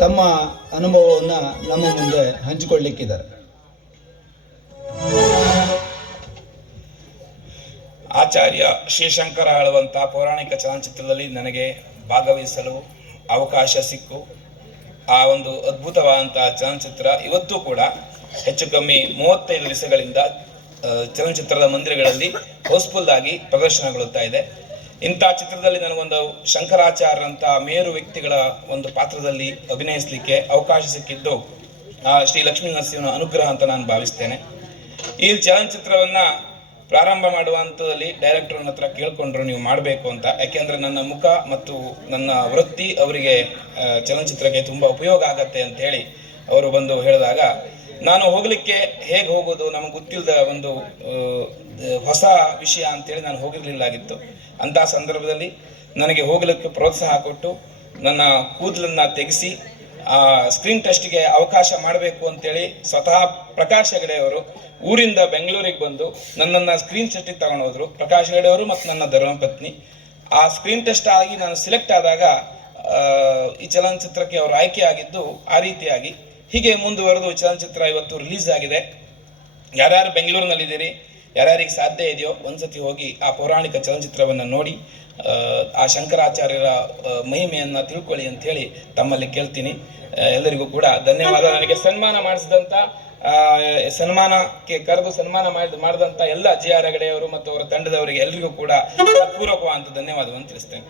ತಮ್ಮ ಅನುಭವವನ್ನು ನಮ್ಮ ಮುಂದೆ ಹಂಚಿಕೊಳ್ಳಲಿಕ್ಕಿದ್ದಾರೆ. ಆಚಾರ್ಯ ಶ್ರೀಶಂಕರ ಆಳುವಂಥ ಪೌರಾಣಿಕ ಚಲನಚಿತ್ರದಲ್ಲಿ ನನಗೆ ಭಾಗವಹಿಸಲು ಅವಕಾಶ ಸಿಕ್ಕು. ಆ ಒಂದು ಅದ್ಭುತವಾದಂಥ ಚಲನಚಿತ್ರ ಇವತ್ತು ಕೂಡ ಹೆಚ್ಚು ಕಮ್ಮಿ 35 ದಿವಸಗಳಿಂದ ಚಲನಚಿತ್ರದ ಮಂದಿರಗಳಲ್ಲಿ ಹೌಸ್ಫುಲ್ ಆಗಿ ಪ್ರದರ್ಶನಗೊಳ್ಳುತ್ತಾ ಇದೆ. ಇಂಥ ಚಿತ್ರದಲ್ಲಿ ನನಗೊಂದು ಶಂಕರಾಚಾರ್ಯರಂಥ ಮೇರು ವ್ಯಕ್ತಿಗಳ ಒಂದು ಪಾತ್ರದಲ್ಲಿ ಅಭಿನಯಿಸಲಿಕ್ಕೆ ಅವಕಾಶ ಸಿಕ್ಕಿದ್ದು ಶ್ರೀ ಲಕ್ಷ್ಮೀ ನರಸಿಂಹನ ಅನುಗ್ರಹ ಅಂತ ನಾನು ಭಾವಿಸ್ತೇನೆ. ಈ ಚಲನಚಿತ್ರವನ್ನು ಪ್ರಾರಂಭ ಮಾಡುವ ಹಂತದಲ್ಲಿ ಡೈರೆಕ್ಟರ್ ಹತ್ರ ಕೇಳ್ಕೊಂಡ್ರು ನೀವು ಮಾಡಬೇಕು ಅಂತ. ಯಾಕೆಂದರೆ ನನ್ನ ಮುಖ ಮತ್ತು ನನ್ನ ವೃತ್ತಿ ಅವರಿಗೆ ಚಲನಚಿತ್ರಕ್ಕೆ ತುಂಬ ಉಪಯೋಗ ಆಗತ್ತೆ ಅಂತ ಹೇಳಿ ಅವರು ಬಂದು ಹೇಳಿದಾಗ ನಾನು ಹೋಗಲಿಕ್ಕೆ ಹೇಗೆ ಹೋಗೋದು ನಮಗೆ ಗೊತ್ತಿಲ್ಲದ ಒಂದು ಹೊಸ ವಿಷಯ ಅಂತೇಳಿ ನಾನು ಹೋಗಿರಲಿಲ್ಲಾಗಿತ್ತು. ಅಂತಹ ಸಂದರ್ಭದಲ್ಲಿ ನನಗೆ ಹೋಗಲಿಕ್ಕೆ ಪ್ರೋತ್ಸಾಹ ಕೊಟ್ಟು ನನ್ನ ಕೂದಲನ್ನು ತೆಗೆಸಿ ಸ್ಕ್ರೀನ್ ಟೆಸ್ಟ್ಗೆ ಅವಕಾಶ ಮಾಡಬೇಕು ಅಂತೇಳಿ ಸ್ವತಃ ಪ್ರಕಾಶ್ ಹೆಗಡೆ ಅವರು ಊರಿಂದ ಬೆಂಗಳೂರಿಗೆ ಬಂದು ನನ್ನನ್ನು ಸ್ಕ್ರೀನ್ ಟೆಸ್ಟಿಗೆ ತಗೊಂಡು ಹೋದರು. ಪ್ರಕಾಶ್ ಹೆಗಡೆ ಅವರು ಮತ್ತು ನನ್ನ ಧರ್ಮಪತ್ನಿ. ಆ ಸ್ಕ್ರೀನ್ ಟೆಸ್ಟ್ ಆಗಿ ನಾನು ಸಿಲೆಕ್ಟ್ ಆದಾಗ ಈ ಚಲನಚಿತ್ರಕ್ಕೆ ಅವರು ಆಯ್ಕೆ ಆಗಿದ್ದು ಆ ರೀತಿಯಾಗಿ ಹೀಗೆ ಮುಂದುವರೆದು ಚಲನಚಿತ್ರ ಇವತ್ತು ರಿಲೀಸ್ ಆಗಿದೆ. ಯಾರ್ಯಾರು ಬೆಂಗಳೂರಿನಲ್ಲಿದ್ದೀರಿ, ಯಾರ್ಯಾರಿಗೆ ಸಾಧ್ಯ ಇದೆಯೋ ಒಂದ್ಸತಿ ಹೋಗಿ ಆ ಪೌರಾಣಿಕ ಚಲನಚಿತ್ರವನ್ನು ನೋಡಿ ಆ ಶಂಕರಾಚಾರ್ಯರ ಮಹಿಮೆಯನ್ನು ತಿಳ್ಕೊಳ್ಳಿ ಅಂಥೇಳಿ ತಮ್ಮಲ್ಲಿ ಕೇಳ್ತೀನಿ. ಎಲ್ಲರಿಗೂ ಕೂಡ ಧನ್ಯವಾದ. ನನಗೆ ಸನ್ಮಾನ ಮಾಡಿಸಿದಂಥ ಸನ್ಮಾನಕ್ಕೆ ಕರೆದು ಸನ್ಮಾನ ಮಾಡಿದಂಥ ಎಲ್ಲ ಜಿ ಆರ್ ಹೆಗಡೆಯವರು ಮತ್ತು ಅವರ ತಂಡದವರಿಗೆ ಎಲ್ಲರಿಗೂ ಕೂಡ ಪೂರ್ವಕವಾದಂಥ ಧನ್ಯವಾದವನ್ನು ತಿಳಿಸ್ತೇನೆ.